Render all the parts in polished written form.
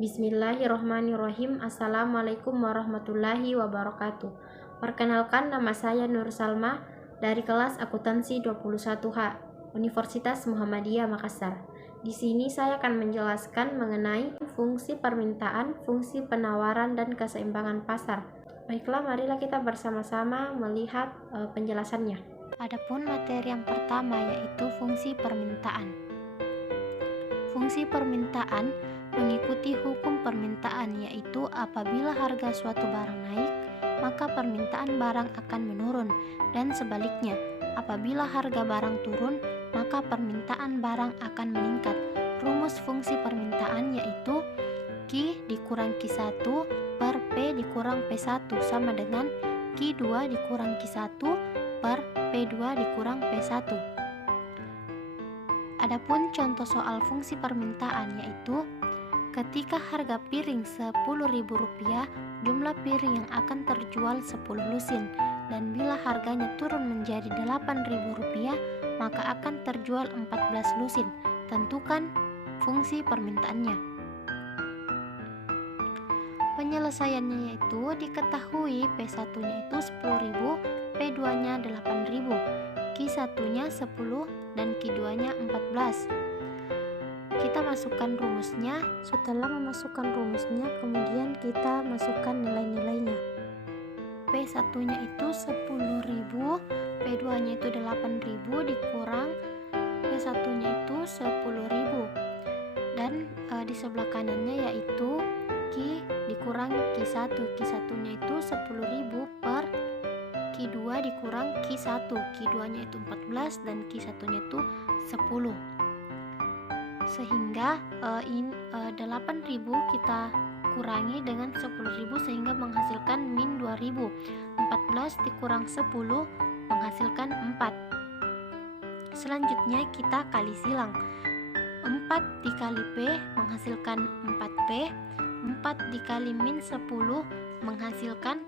Bismillahirrohmanirrohim. Assalamualaikum warahmatullahi wabarakatuh. Perkenalkan, nama saya Nur Salma dari kelas akuntansi 21H Universitas Muhammadiyah Makassar. Di sini saya akan menjelaskan mengenai fungsi permintaan, fungsi penawaran, dan keseimbangan pasar. Baiklah, marilah kita bersama-sama melihat penjelasannya. Adapun materi yang pertama yaitu fungsi permintaan. Fungsi permintaan mengikuti hukum permintaan, yaitu apabila harga suatu barang naik, maka permintaan barang akan menurun, dan sebaliknya, apabila harga barang turun, maka permintaan barang akan meningkat. Rumus fungsi permintaan yaitu Q dikurang Q1 per P dikurang P1 sama dengan Q2 dikurang Q1 per P2 dikurang P1. Adapun contoh soal fungsi permintaan yaitu ketika harga piring Rp10.000, jumlah piring yang akan terjual 10 lusin, dan bila harganya turun menjadi Rp8.000, maka akan terjual 14 lusin. Tentukan fungsi permintaannya. Penyelesaiannya yaitu diketahui P1-nya itu 10.000, P2-nya 8.000, Q1-nya 10, dan Q2-nya 14. Kita masukkan rumusnya. Setelah memasukkan rumusnya, kemudian kita masukkan nilai-nilainya. P1-nya itu 10.000, P2-nya itu 8.000 dikurang P1-nya itu 10.000, dan di sebelah kanannya yaitu Q dikurang Q1. Q1-nya itu 10.000 per Q2 dikurang Q1. Q2-nya itu 14 dan Q1-nya itu 10. Sehingga 8.000 kita kurangi dengan 10.000 sehingga menghasilkan min 2.000. 14 dikurang 10 menghasilkan 4. Selanjutnya kita kali silang. 4 dikali P menghasilkan 4P. 4 dikali min 10 menghasilkan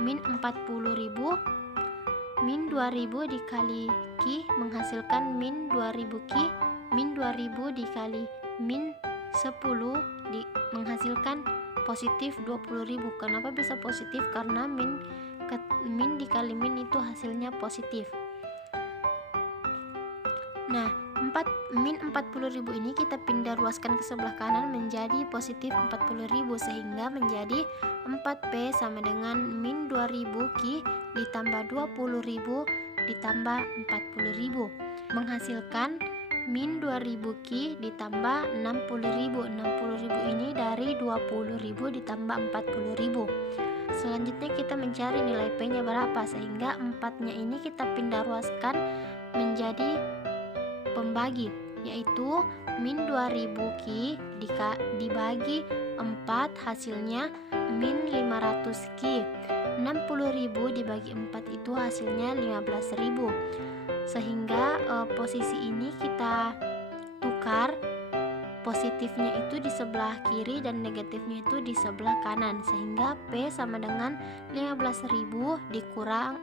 min 40.000. Min 2.000 dikali Q menghasilkan min 2.000 Q. Min 2.000 dikali min 10 menghasilkan positif 20.000. Kenapa bisa positif? Karena min dikali min itu hasilnya positif. Nah, min 40.000 ini kita pindah ruaskan ke sebelah kanan menjadi positif 40.000, sehingga menjadi 4P sama dengan min 2.000 Q ditambah 20.000 ditambah 40.000 menghasilkan min 2.000 Q ditambah 60.000. 60.000 ini dari 20.000 ditambah 40.000. Selanjutnya kita mencari nilai P nya berapa, sehingga 4 nya ini kita pindah ruaskan menjadi pembagi, yaitu min 2.000 Q dibagi 4 hasilnya min 500 Q. 60.000 dibagi 4 itu hasilnya 15.000. Sehingga posisi ini kita tukar, positifnya itu di sebelah kiri dan negatifnya itu di sebelah kanan, sehingga P sama dengan 15.000 dikurang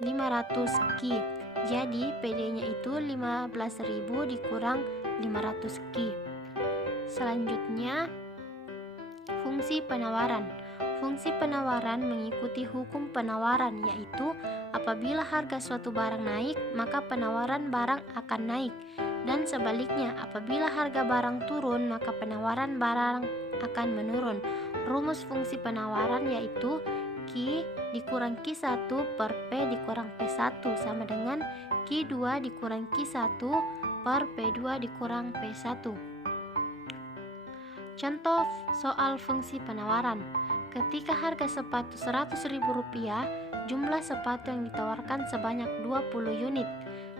500 Q. Jadi PD nya itu 15.000 dikurang 500 Q. Selanjutnya fungsi penawaran. Fungsi penawaran mengikuti hukum penawaran, yaitu apabila harga suatu barang naik, maka penawaran barang akan naik, dan sebaliknya, apabila harga barang turun, maka penawaran barang akan menurun. Rumus fungsi penawaran yaitu Q dikurang Q1 per P dikurang P1 sama dengan Q2 dikurang Q1 per P2 dikurang P1. Contoh soal fungsi penawaran. Ketika harga sepatu Rp100.000, jumlah sepatu yang ditawarkan sebanyak 20 unit,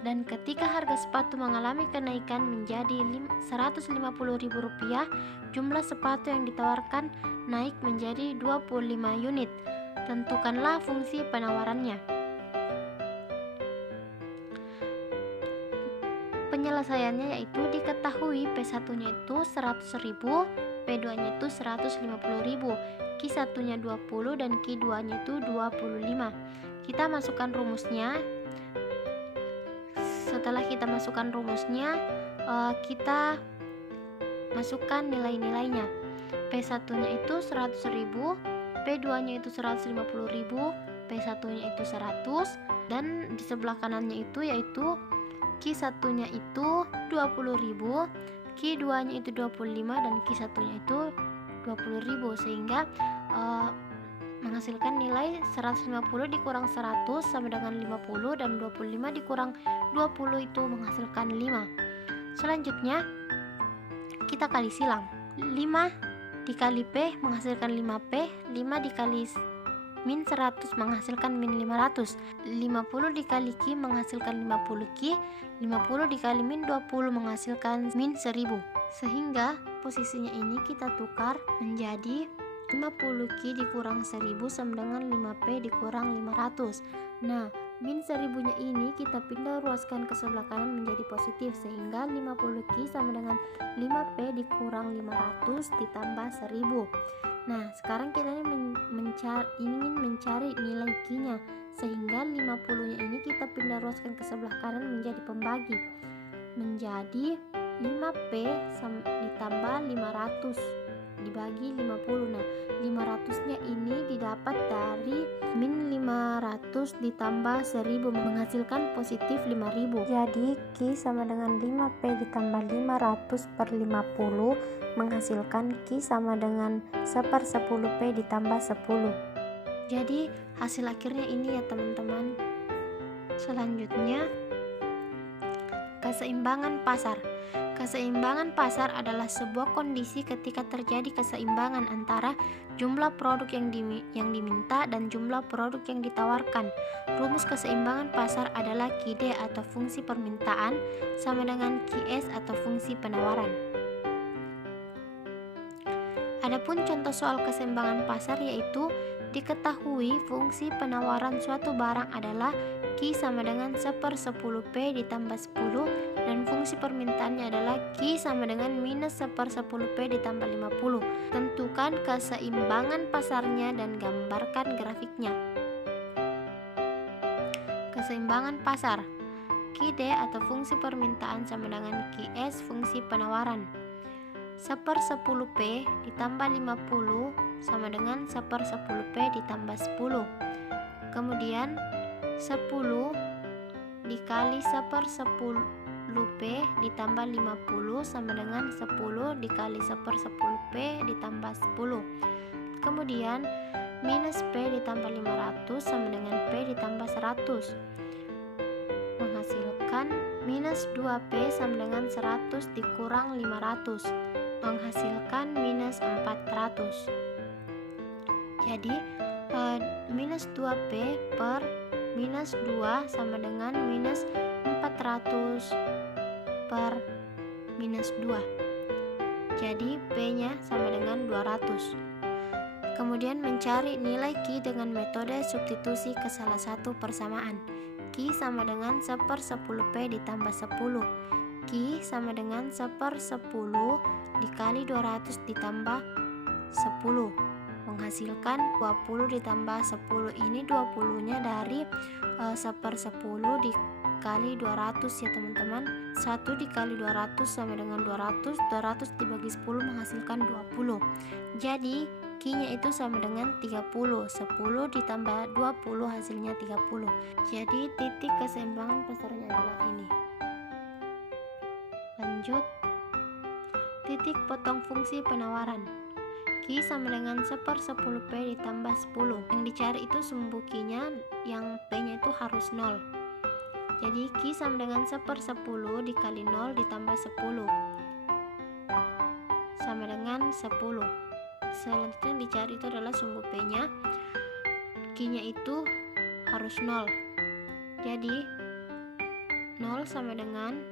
dan ketika harga sepatu mengalami kenaikan menjadi Rp150.000, jumlah sepatu yang ditawarkan naik menjadi 25 unit. Tentukanlah fungsi penawarannya. Penyelesaiannya yaitu diketahui P1-nya itu 100.000, P2-nya itu 150.000, Q1-nya 20 dan Q2-nya itu 25. Kita masukkan rumusnya. Setelah kita masukkan rumusnya, kita masukkan nilai-nilainya. P1 nya itu 100.000, P2 nya itu 150.000, P1 nya itu 100, dan di sebelah kanannya itu yaitu Q1 nya itu 20.000, Q2 nya itu 25, dan Q1 nya itu 20.000, sehingga menghasilkan nilai 150 dikurang 100 sama dengan 50, dan 25 dikurang 20 itu menghasilkan 5. Selanjutnya kita kali silang. 5 dikali P menghasilkan 5P, 5 dikali min 100 menghasilkan min 500, 50 dikali Q menghasilkan 50 Q, 50 dikali min 20 menghasilkan min 1000. Sehingga posisinya ini kita tukar menjadi 50 Q dikurang 1000 sama dengan 5P dikurang 500. Nah, min 1000-nya ini kita pindah ruaskan ke sebelah kanan menjadi positif, sehingga 50 Q sama dengan 5P dikurang 500 ditambah 1000. Nah, sekarang kita ingin mencari nilai Q-nya, sehingga 50-nya ini kita pindah ruaskan ke sebelah kanan menjadi pembagi, menjadi 5P ditambah 500 dibagi 50. Nah, 500-nya ini didapat dari min 500 ditambah 1000 menghasilkan positif 5000. Jadi Q sama dengan 5P ditambah 500 per 50 menghasilkan Q sama dengan 1/10P ditambah 10. Jadi hasil akhirnya ini ya teman-teman. Selanjutnya, keseimbangan pasar. Keseimbangan pasar adalah sebuah kondisi ketika terjadi keseimbangan antara jumlah produk yang diminta dan jumlah produk yang ditawarkan. Rumus keseimbangan pasar adalah QD atau fungsi permintaan sama dengan QS atau fungsi penawaran. Adapun contoh soal keseimbangan pasar yaitu diketahui fungsi penawaran suatu barang adalah Q sama dengan 1/10P ditambah 10, dan fungsi permintaannya adalah Q sama dengan minus 1/10P ditambah 50. Tentukan keseimbangan pasarnya dan gambarkan grafiknya. Keseimbangan pasar. QD atau fungsi permintaan sama dengan QS fungsi penawaran. 1/10P ditambah 50 sama dengan 1/10P ditambah 10. Kemudian 10 dikali 1/10P ditambah 50 sama dengan 10 dikali 1/10P ditambah 10. Kemudian minus P ditambah 500 sama dengan P ditambah 100 menghasilkan minus 2P sama dengan 100 dikurang 500 menghasilkan minus 400. Jadi minus 2P per minus 2 sama dengan minus 400 per minus 2. Jadi P-nya sama dengan 200. Kemudian mencari nilai Q dengan metode substitusi ke salah satu persamaan. Q sama dengan 1/10P ditambah 10. Q sama dengan 1/10 dikali 200 ditambah 10 menghasilkan 20 ditambah 10. Ini 20 nya dari 1/10 dikali 200 ya teman-teman. 1 dikali 200 sama dengan 200, 200 dibagi 10 menghasilkan 20. Jadi Q nya itu sama dengan 30. 10 ditambah 20 hasilnya 30. Jadi titik keseimbangan pasarnya adalah ini. Lanjut, titik potong fungsi penawaran. Q sama dengan 1/10P ditambah 10. Yang dicari itu sumbu Q-nya, yang P-nya itu harus 0. Jadi Q sama dengan 1/10 dikali 0 ditambah 10 sama dengan 10. Selanjutnya yang dicari itu adalah sumbu P-nya. Q-nya itu harus 0. Jadi 0 sama dengan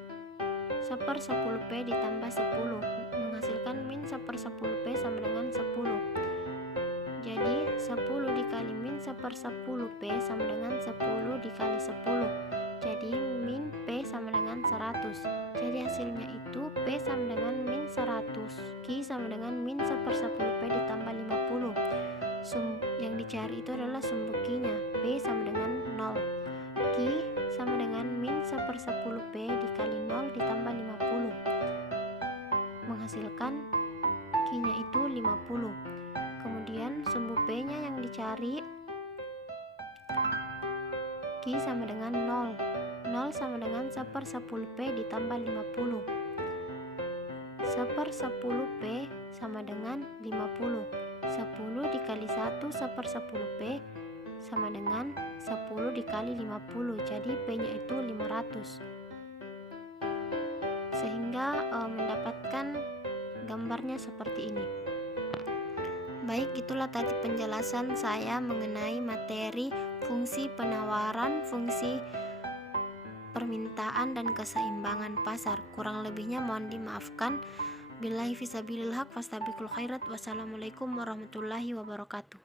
1/10P ditambah 10 menghasilkan min 1/10P sama dengan 10. Jadi 10 dikali min 1/10P sama dengan 10 dikali 10. Jadi min P sama dengan 100. Jadi hasilnya itu P sama dengan min 100. Q sama dengan min 1/10P ditambah 50. Yang dicari itu adalah sumbu Q-nya. P sama dengan 0. Q sama dengan min 1/10P dikali 0 ditambah 50 menghasilkan Q-nya itu 50. Kemudian sumbu P nya yang dicari, Q sama dengan 0. 0 sama dengan 1/10 P ditambah 50. 1/10 P sama dengan 50. 10 dikali 1 1/10 P sama dengan 10 dikali 50. Jadi P nya itu 500. Sehingga mendapatkan gambarnya seperti ini. Baik, itulah tadi penjelasan saya mengenai materi fungsi penawaran, fungsi permintaan, dan keseimbangan pasar. Kurang lebihnya mohon dimaafkan. Billahi fisabilil haq, fastabiqul khairat. Wassalamualaikum warahmatullahi wabarakatuh.